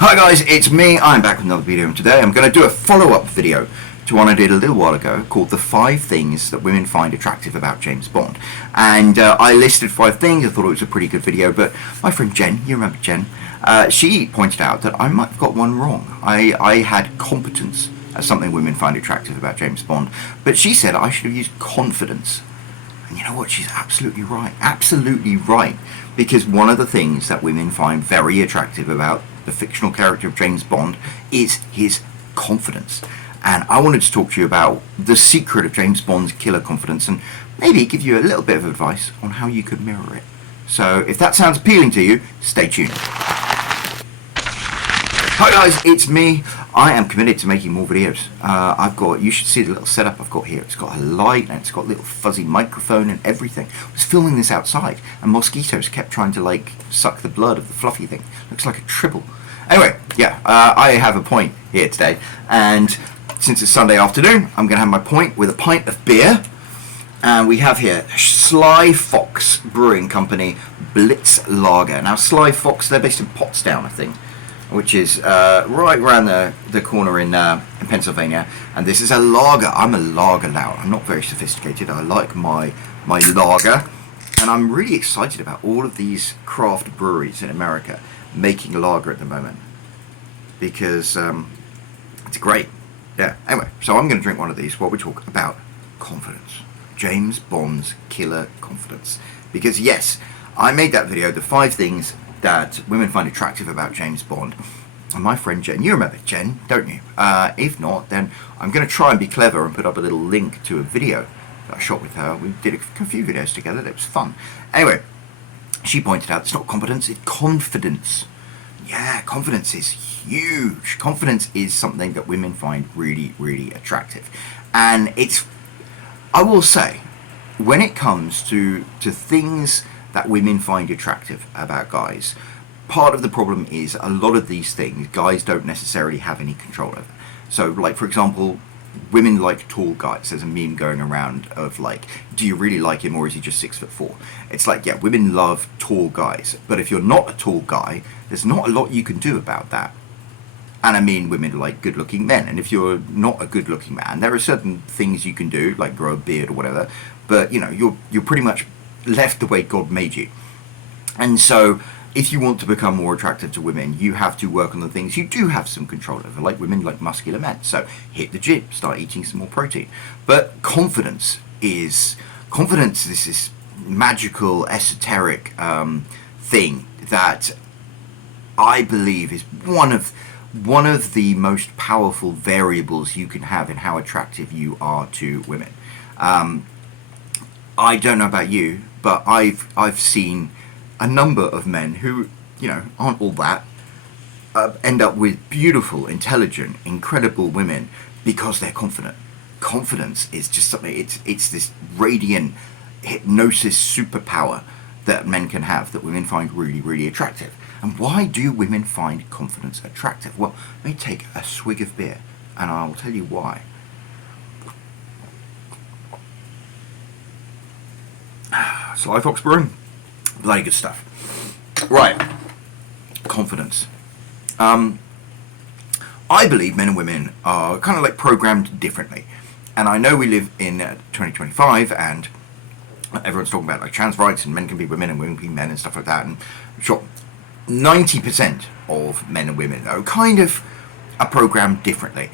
Hi guys, it's me. I'm back with another video, and today I'm going to do a follow-up video to one I did a little while ago called The 5 Things That Women Find Attractive About James Bond. And I listed 5 things. I thought it was a pretty good video, but my friend Jen, you remember Jen, she pointed out that I might have got one wrong. I had competence as something women find attractive about James Bond, but she said I should have used confidence. And you know what? She's absolutely right. Absolutely right. Because one of the things that women find very attractive about the fictional character of James Bond is his confidence. And I wanted to talk to you about the secret of James Bond's killer confidence and maybe give you a little bit of advice on how you could mirror it. So if that sounds appealing to you, stay tuned. Hi guys, it's me. I am committed to making more videos. You should see the little setup I've got here. It's got a light and it's got a little fuzzy microphone and everything. I was filming this outside and mosquitoes kept trying to suck the blood of the fluffy thing. Looks like a tribble. Anyway, yeah, I have a point here today, and since it's Sunday afternoon, I'm going to have my point with a pint of beer. And we have here Sly Fox Brewing Company Blitz Lager. Now, Sly Fox, they're based in Pottstown, I think, which is right around the corner in Pennsylvania. And this is a lager. I'm a lager lout. I'm not very sophisticated. I like my lager. And I'm really excited about all of these craft breweries in America making lager at the moment, because it's great. Yeah. Anyway, so I'm going to drink one of these while we talk about confidence. James Bond's killer confidence. Because yes, I made that video, the 5 things that women find attractive about James Bond. And my friend Jen, you remember Jen, don't you? If not, then I'm going to try and be clever and put up a little link to a video that I shot with her. We did a few videos together. It was fun. Anyway, she pointed out it's not competence, it's confidence. Yeah, confidence is huge. Confidence is something that women find really, really attractive. And I will say, when it comes to things that women find attractive about guys, part of the problem is a lot of these things guys don't necessarily have any control over. So, for example, women like tall guys. There's a meme going around of do you really like him or is he just 6'4"? It's yeah, women love tall guys, but if you're not a tall guy, there's not a lot you can do about that. And I mean, women like good-looking men, and if you're not a good-looking man, there are certain things you can do, like grow a beard or whatever. But you're pretty much left the way God made you. And so, if you want to become more attractive to women, you have to work on the things you do have some control over, like women like muscular men. So hit the gym, start eating some more protein. But confidence is this magical, esoteric thing that I believe is one of the most powerful variables you can have in how attractive you are to women. I don't know about you, but I've seen a number of men who, aren't all that, end up with beautiful, intelligent, incredible women because they're confident. Confidence is just something, it's this radiant hypnosis superpower that men can have that women find really, really attractive. And why do women find confidence attractive? Well, let me take a swig of beer and I'll tell you why. Sly Fox Brewing. Bloody good stuff. Right. Confidence. I believe men and women are kind of programmed differently. And I know we live in 2025 and everyone's talking about trans rights and men can be women and women can be men and stuff like that. And sure, 90% of men and women are programmed differently.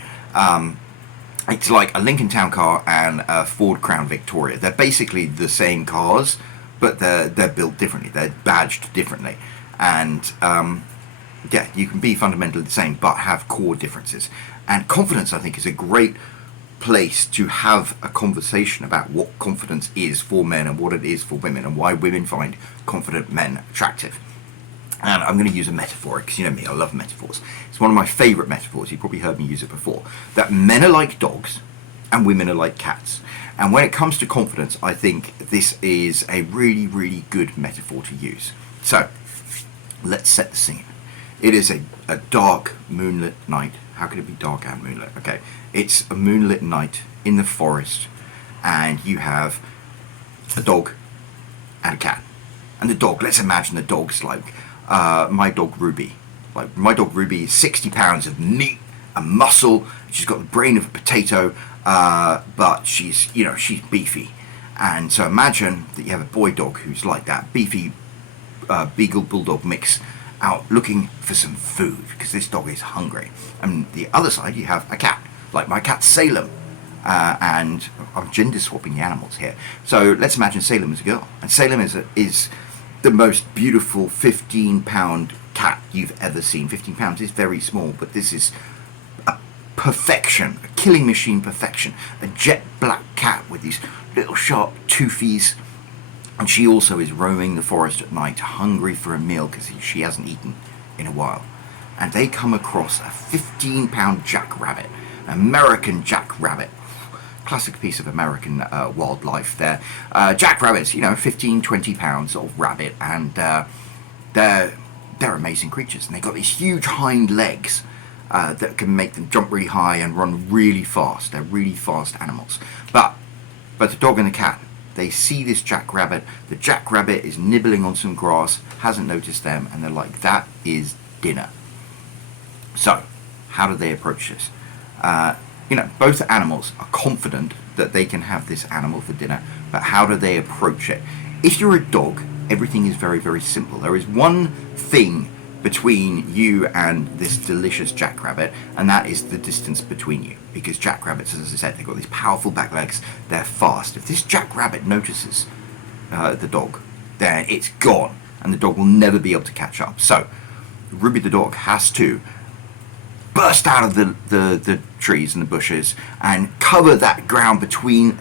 It's like a Lincoln Town Car and a Ford Crown Victoria. They're basically the same cars, but they're built differently. They're badged differently. And yeah, you can be fundamentally the same, but have core differences. And confidence, I think, is a great place to have a conversation about what confidence is for men and what it is for women and why women find confident men attractive. And I'm going to use a metaphor, because you know me, I love metaphors. It's one of my favourite metaphors, you've probably heard me use it before, that men are like dogs and women are like cats. And when it comes to confidence, I think this is a really, really good metaphor to use. So, let's set the scene. It is a dark, moonlit night. How can it be dark and moonlit? Okay, it's a moonlit night in the forest, and you have a dog and a cat. And the dog, let's imagine the dog's my dog Ruby. Like my dog Ruby is 60 pounds of meat and muscle. She's got the brain of a potato, but she's beefy. And so imagine that you have a boy dog who's like that, beefy Beagle Bulldog mix out looking for some food because this dog is hungry. And the other side you have a cat, like my cat Salem. And I'm gender swapping the animals here. So let's imagine Salem is a girl. And Salem is the most beautiful 15-pound cat you've ever seen. 15 pounds is very small, but this is a perfection, a killing machine perfection. A jet black cat with these little sharp toothies. And she also is roaming the forest at night, hungry for a meal because she hasn't eaten in a while. And they come across a 15-pound jackrabbit, an American jackrabbit. Classic piece of American wildlife there. Jackrabbits, 15, 20 pounds of rabbit, and they're amazing creatures. And they've got these huge hind legs that can make them jump really high and run really fast. They're really fast animals. But the dog and the cat, they see this jackrabbit. The jackrabbit is nibbling on some grass, hasn't noticed them, and they're like, that is dinner. So, how do they approach this? Both animals are confident that they can have this animal for dinner, but how do they approach it? If you're a dog, everything is very, very simple. There is one thing between you and this delicious jackrabbit, and that is the distance between you. Because jackrabbits, as I said, they've got these powerful back legs, they're fast. If this jackrabbit notices the dog, then it's gone, and the dog will never be able to catch up. So, Ruby the dog has to burst out of the trees and the bushes and cover that ground between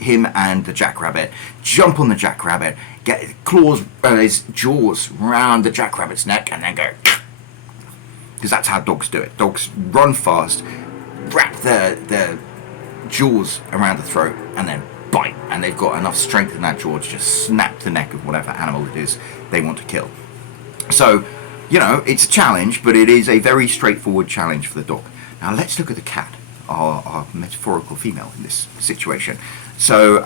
him and the jackrabbit, jump on the jackrabbit, get his jaws round the jackrabbit's neck, and then go, because that's how dogs do it. Dogs run fast, wrap their jaws around the throat, and then bite, and they've got enough strength in that jaw to just snap the neck of whatever animal it is they want to kill. So, it's a challenge, but it is a very straightforward challenge for the dog. Now let's look at the cat, our metaphorical female in this situation. So,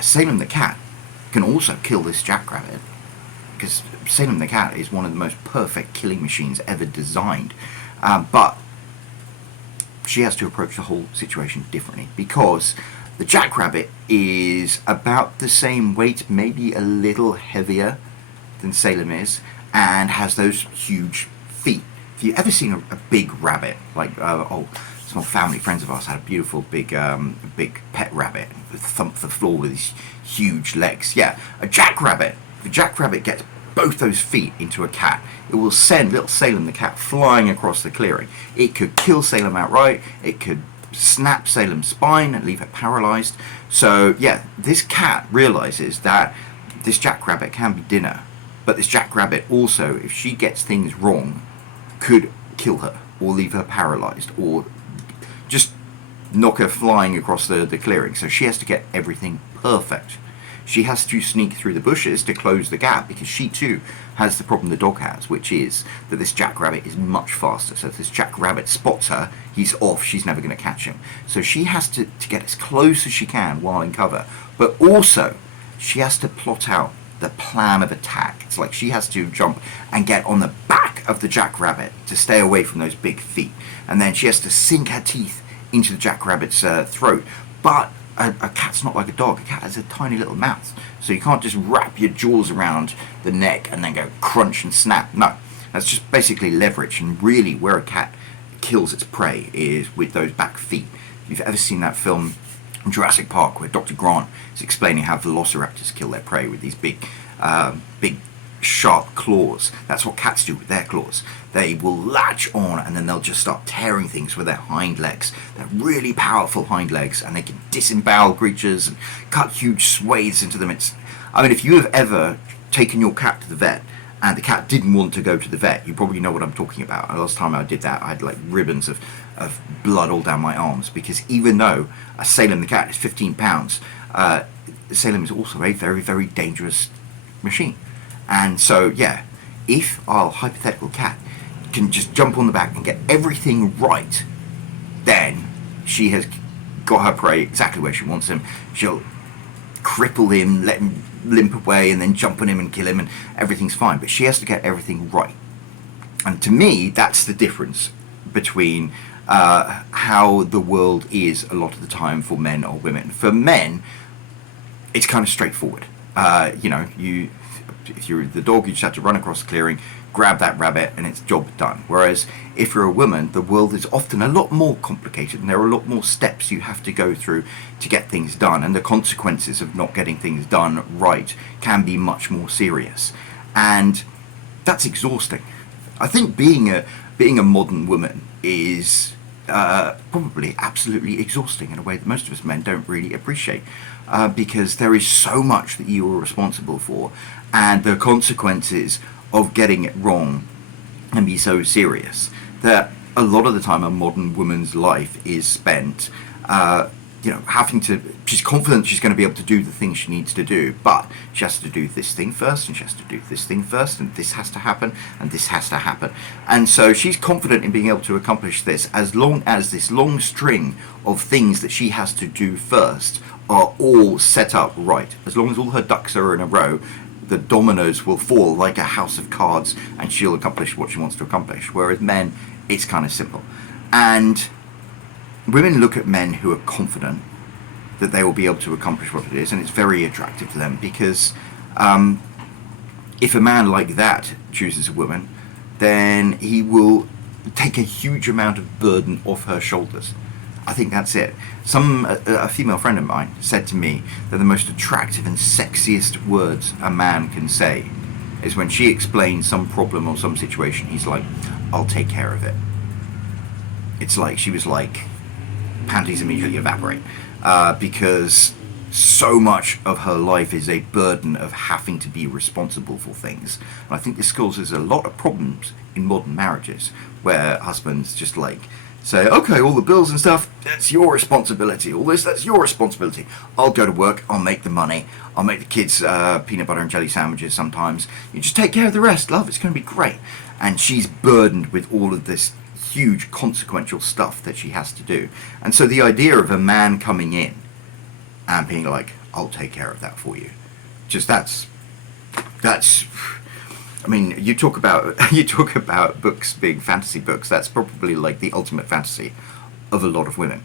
Salem the cat can also kill this jackrabbit, because Salem the cat is one of the most perfect killing machines ever designed. But she has to approach the whole situation differently, because the jackrabbit is about the same weight, maybe a little heavier than Salem is, and has those huge feet. If you've ever seen a big rabbit, like some family friends of ours had a beautiful big pet rabbit that thumped the floor with these huge legs. Yeah, a jackrabbit. The jackrabbit gets both those feet into a cat. It will send little Salem the cat flying across the clearing. It could kill Salem outright. It could snap Salem's spine and leave her paralyzed. So yeah, this cat realizes that this jackrabbit can be dinner. But this jackrabbit also, if she gets things wrong, could kill her or leave her paralyzed or just knock her flying across the clearing. So she has to get everything perfect. She has to sneak through the bushes to close the gap, because she too has the problem the dog has, which is that this jackrabbit is much faster. So if this jackrabbit spots her, he's off, she's never going to catch him. So she has to get as close as she can while in cover. But also, she has to plot out the plan of attack. It's like she has to jump and get on the back of the jackrabbit to stay away from those big feet, and then she has to sink her teeth into the jackrabbit's throat. But a cat's not like a dog. A cat has a tiny little mouth, so you can't just wrap your jaws around the neck and then go crunch and snap. No, that's just basically leverage. And really, where a cat kills its prey is with those back feet. If you've ever seen that film Jurassic Park, where Dr. Grant is explaining how velociraptors kill their prey with these big sharp claws. That's what cats do with their claws. They will latch on, and then they'll just start tearing things with their hind legs. They're really powerful hind legs, and they can disembowel creatures and cut huge swathes into them. If you have ever taken your cat to the vet and the cat didn't want to go to the vet, you probably know what I'm talking about. And last time I did that, I had like ribbons of blood all down my arms, because even though Salem the cat is 15 pounds, Salem is also a very, very dangerous machine. And so, yeah, if our hypothetical cat can just jump on the back and get everything right, then she has got her prey exactly where she wants him. She'll cripple him, let him limp away, and then jump on him and kill him, and everything's fine. But she has to get everything right. And to me, that's the difference between how the world is a lot of the time for men or women. For men, it's kind of straightforward. If you're the dog, you just have to run across the clearing, grab that rabbit, and it's job done. Whereas if you're a woman, the world is often a lot more complicated, and there are a lot more steps you have to go through to get things done, and the consequences of not getting things done right can be much more serious, and that's exhausting. I think being a modern woman is probably absolutely exhausting in a way that most of us men don't really appreciate, because there is so much that you are responsible for, and the consequences of getting it wrong can be so serious that a lot of the time a modern woman's life is spent having to, she's confident she's going to be able to do the things she needs to do, but she has to do this thing first, and she has to do this thing first, and this has to happen, and this has to happen. And so she's confident in being able to accomplish this as long as this long string of things that she has to do first are all set up right. As long as all her ducks are in a row, the dominoes will fall like a house of cards, and she'll accomplish what she wants to accomplish. Whereas men, it's kind of simple. And women look at men who are confident that they will be able to accomplish what it is, and it's very attractive to them, because if a man like that chooses a woman, then he will take a huge amount of burden off her shoulders. I think that's it. A female friend of mine said to me that the most attractive and sexiest words a man can say is when she explains some problem or some situation, he's like, "I'll take care of it." It's like, she was like, panties immediately evaporate, because so much of her life is a burden of having to be responsible for things. And I think this causes a lot of problems in modern marriages, where husbands just like say, "Okay, all the bills and stuff, that's your responsibility. All this, that's your responsibility. I'll go to work, I'll make the money, I'll make the kids peanut butter and jelly sandwiches sometimes. You just take care of the rest, love, it's going to be great." And she's burdened with all of this huge consequential stuff that she has to do. And so the idea of a man coming in and being like, "I'll take care of that for you," just that's I mean, you talk about books being fantasy books. That's probably like the ultimate fantasy of a lot of women,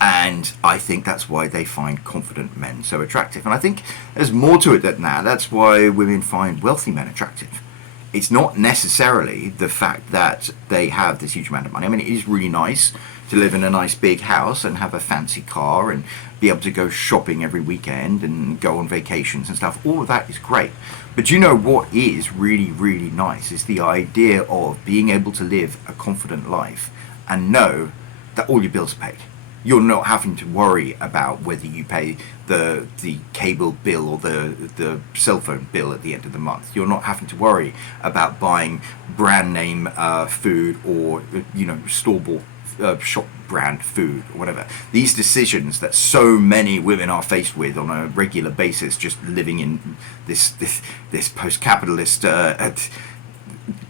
and I think that's why they find confident men so attractive. And I think there's more to it than that. That's why women find wealthy men attractive. It's not necessarily the fact that they have this huge amount of money. I mean, it is really nice to live in a nice big house and have a fancy car and be able to go shopping every weekend and go on vacations and stuff. All of that is great. But you know what is really, really nice is the idea of being able to live a confident life and know that all your bills are paid. You're not having to worry about whether you pay the cable bill or the cell phone bill at the end of the month. You're not having to worry about buying brand name food or store-bought shop brand food or whatever. These decisions that so many women are faced with on a regular basis, just living in this post-capitalist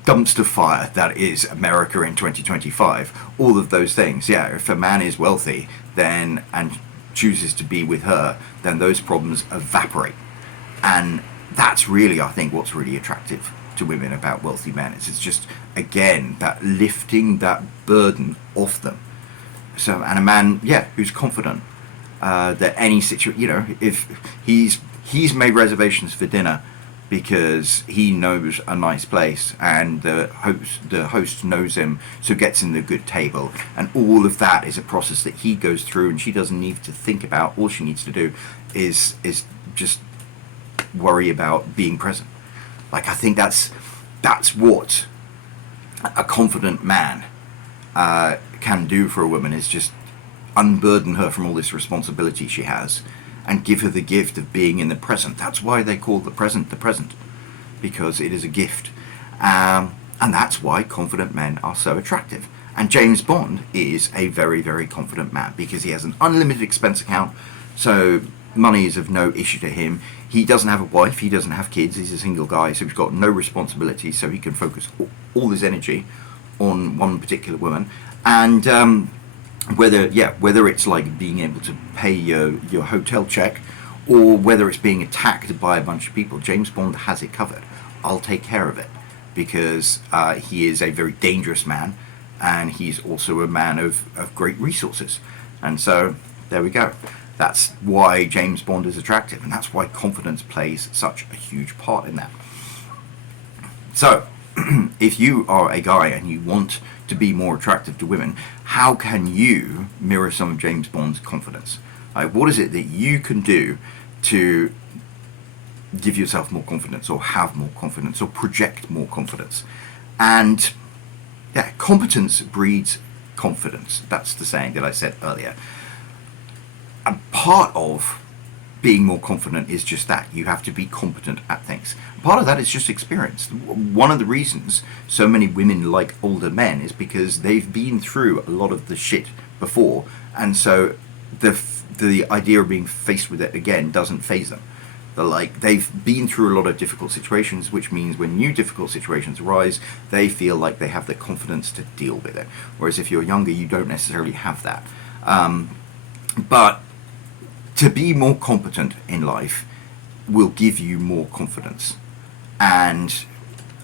dumpster fire that is America in 2025. All of those things. Yeah, if a man is wealthy then and chooses to be with her, then those problems evaporate. And that's really, I think, what's really attractive to women about wealthy men. It's just, again, that lifting that burden off them. So, and a man, who's confident that any situation, if he's made reservations for dinner because he knows a nice place and the host knows him, so gets him the good table, and all of that is a process that he goes through, and she doesn't need to think about. All she needs to do is just worry about being present. Like, I think that's what a confident man can do for a woman, is just unburden her from all this responsibility she has and give her the gift of being in the present. That's why they call the present, because it is a gift. And that's why confident men are so attractive. And James Bond is a very, very confident man, because he has an unlimited expense account, so money is of no issue to him. He doesn't have a wife, he doesn't have kids, he's a single guy, so he's got no responsibility, so he can focus all his energy on one particular woman. And whether it's like being able to pay your hotel check, or whether it's being attacked by a bunch of people, James Bond has it covered. I'll take care of it. because he is a very dangerous man, and he's also a man of great resources. And so there we go. That's why James Bond is attractive, and that's why confidence plays such a huge part in that. So, if you are a guy and you want to be more attractive to women, how can you mirror some of James Bond's confidence? What is it that you can do to give yourself more confidence, or have more confidence, or project more confidence? And yeah, competence breeds confidence. That's the saying that I said earlier. And part of being more confident is just that. You have to be competent at things. Part of that is just experience. One of the reasons so many women like older men is because they've been through a lot of the shit before, and so the idea of being faced with it again doesn't faze them. They've been through a lot of difficult situations, which means when new difficult situations arise, they feel like they have the confidence to deal with it. Whereas if you're younger, you don't necessarily have that. But to be more competent in life will give you more confidence. And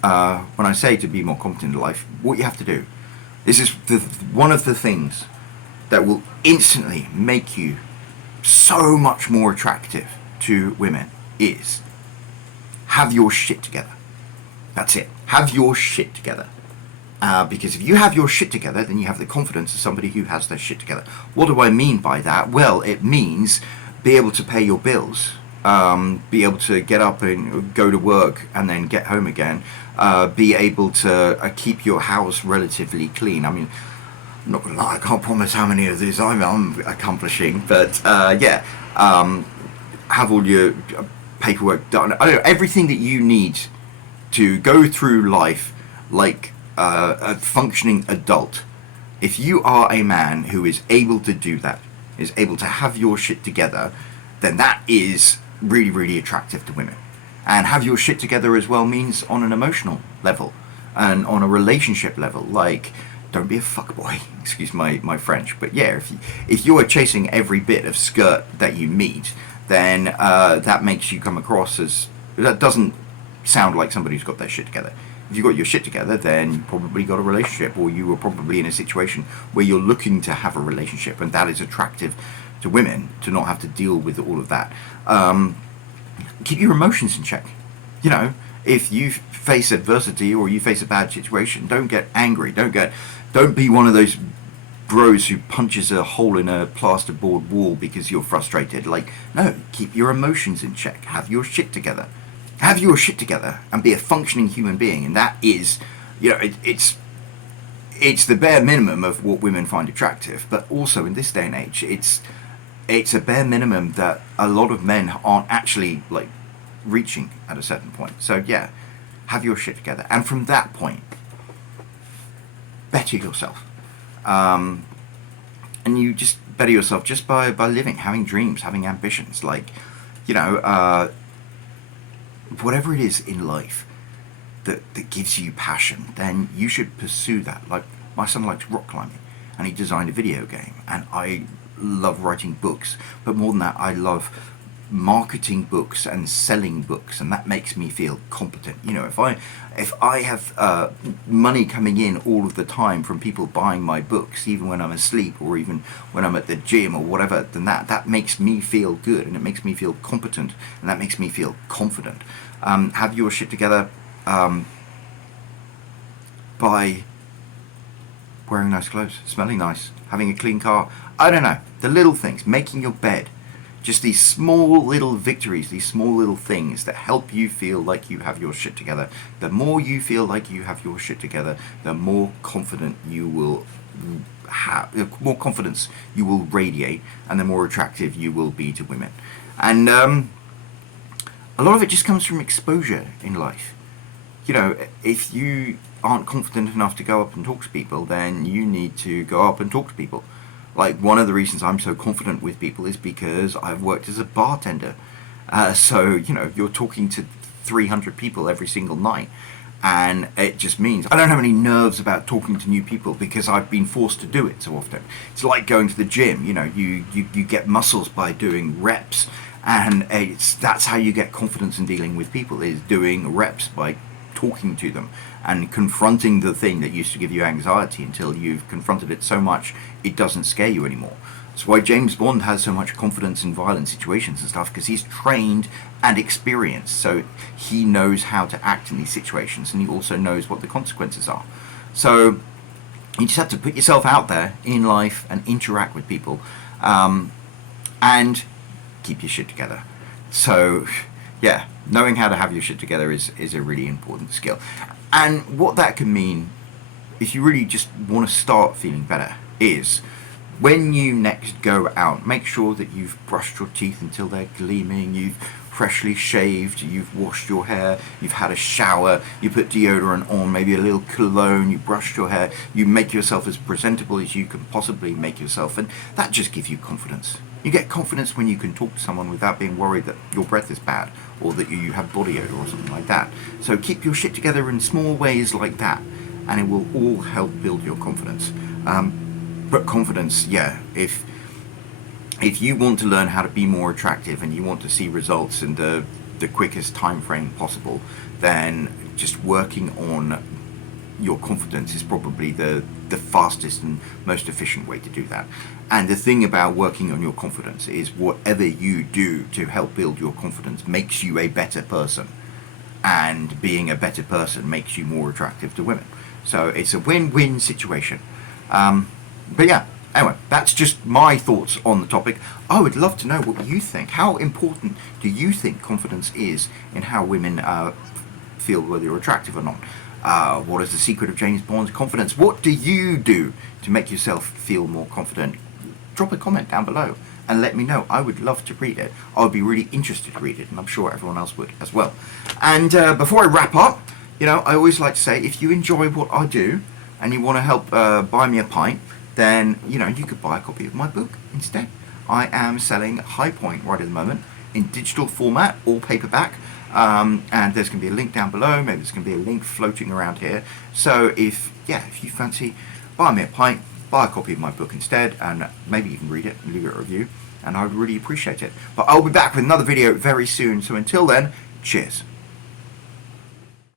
when I say to be more competent in life, what you have to do, this is one of the things that will instantly make you so much more attractive to women, is have your shit together. That's it. Have your shit together. Because if you have your shit together, then you have the confidence of somebody who has their shit together. What do I mean by that? Well, it means be able to pay your bills, be able to get up and go to work and then get home again, be able to keep your house relatively clean. I mean, I'm not gonna lie, I can't promise how many of these I'm accomplishing, but have all your paperwork done. I don't know, everything that you need to go through life like a functioning adult. If you are a man who is able to do that, is able to have your shit together, then that is really, really attractive to women. And have your shit together as well means on an emotional level and on a relationship level. Like, don't be a fuckboy, excuse my French, but yeah, if you are chasing every bit of skirt that you meet, then that makes you come across as, that doesn't sound like somebody who's got their shit together. If you've got your shit together, then you probably got a relationship, or you were probably in a situation where you're looking to have a relationship, and that is attractive to women, to not have to deal with all of that. Keep your emotions in check. You know, if you face adversity or you face a bad situation, don't get angry. Don't be one of those bros who punches a hole in a plasterboard wall because you're frustrated. Like, no, keep your emotions in check. Have your shit together. Have your shit together and be a functioning human being, and that is, you know, it's the bare minimum of what women find attractive. But also in this day and age, it's a bare minimum that a lot of men aren't actually like reaching at a certain point. So yeah, have your shit together, and from that point, better yourself. And you just better yourself just by living, having dreams, having ambitions. Like, you know, whatever it is in life that gives you passion, then you should pursue that. Like, my son likes rock climbing, and he designed a video game, and I love writing books, but more than that, I love marketing books and selling books, and that makes me feel competent. You know, if I have money coming in all of the time from people buying my books, even when I'm asleep or even when I'm at the gym or whatever, then that makes me feel good, and it makes me feel competent, and that makes me feel confident. Have your shit together by wearing nice clothes, smelling nice, having a clean car. I don't know, the little things, making your bed. Just these small little victories, these small little things that help you feel like you have your shit together. The more you feel like you have your shit together, the more confident you will have, the more confidence you will radiate, and the more attractive you will be to women. And a lot of it just comes from exposure in life. You know, if you aren't confident enough to go up and talk to people, then you need to go up and talk to people. Like, one of the reasons I'm so confident with people is because I've worked as a bartender. So, you know, you're talking to 300 people every single night. And it just means I don't have any nerves about talking to new people because I've been forced to do it so often. It's like going to the gym. You know, you get muscles by doing reps. And that's how you get confidence in dealing with people, is doing reps by talking to them and confronting the thing that used to give you anxiety until you've confronted it so much it doesn't scare you anymore. That's why James Bond has so much confidence in violent situations and stuff, because he's trained and experienced, so he knows how to act in these situations, and he also knows what the consequences are. So you just have to put yourself out there in life and interact with people, and keep your shit together. So yeah, knowing how to have your shit together is a really important skill. And what that can mean, if you really just want to start feeling better, is when you next go out, make sure that you've brushed your teeth until they're gleaming, you've freshly shaved, you've washed your hair, you've had a shower, you put deodorant on, maybe a little cologne, you brushed your hair, you make yourself as presentable as you can possibly make yourself, and that just gives you confidence. You get confidence when you can talk to someone without being worried that your breath is bad or that you have body odor or something like that. So keep your shit together in small ways like that, and it will all help build your confidence. But confidence, yeah, if you want to learn how to be more attractive and you want to see results in the quickest time frame possible, then just working on your confidence is probably the fastest and most efficient way to do that. And the thing about working on your confidence is whatever you do to help build your confidence makes you a better person, and being a better person makes you more attractive to women. So it's a win-win situation. But yeah, anyway, that's just my thoughts on the topic. I would love to know what you think. How important do you think confidence is in how women feel whether you're attractive or not? What is the secret of James Bond's confidence? What do you do to make yourself feel more confident? Drop a comment down below and let me know. I would love to read it. I would be really interested to read it, and I'm sure everyone else would as well. And before I wrap up, I always like to say, if you enjoy what I do and you want to help buy me a pint, then you could buy a copy of my book instead. I am selling High Point right at the moment in digital format or paperback, and there's going to be a link down below. Maybe there's going to be a link floating around here. So if you fancy, buy me a pint, buy a copy of my book instead, and maybe you can read it and leave it a review, and I would really appreciate it. But I'll be back with another video very soon, so until then, cheers.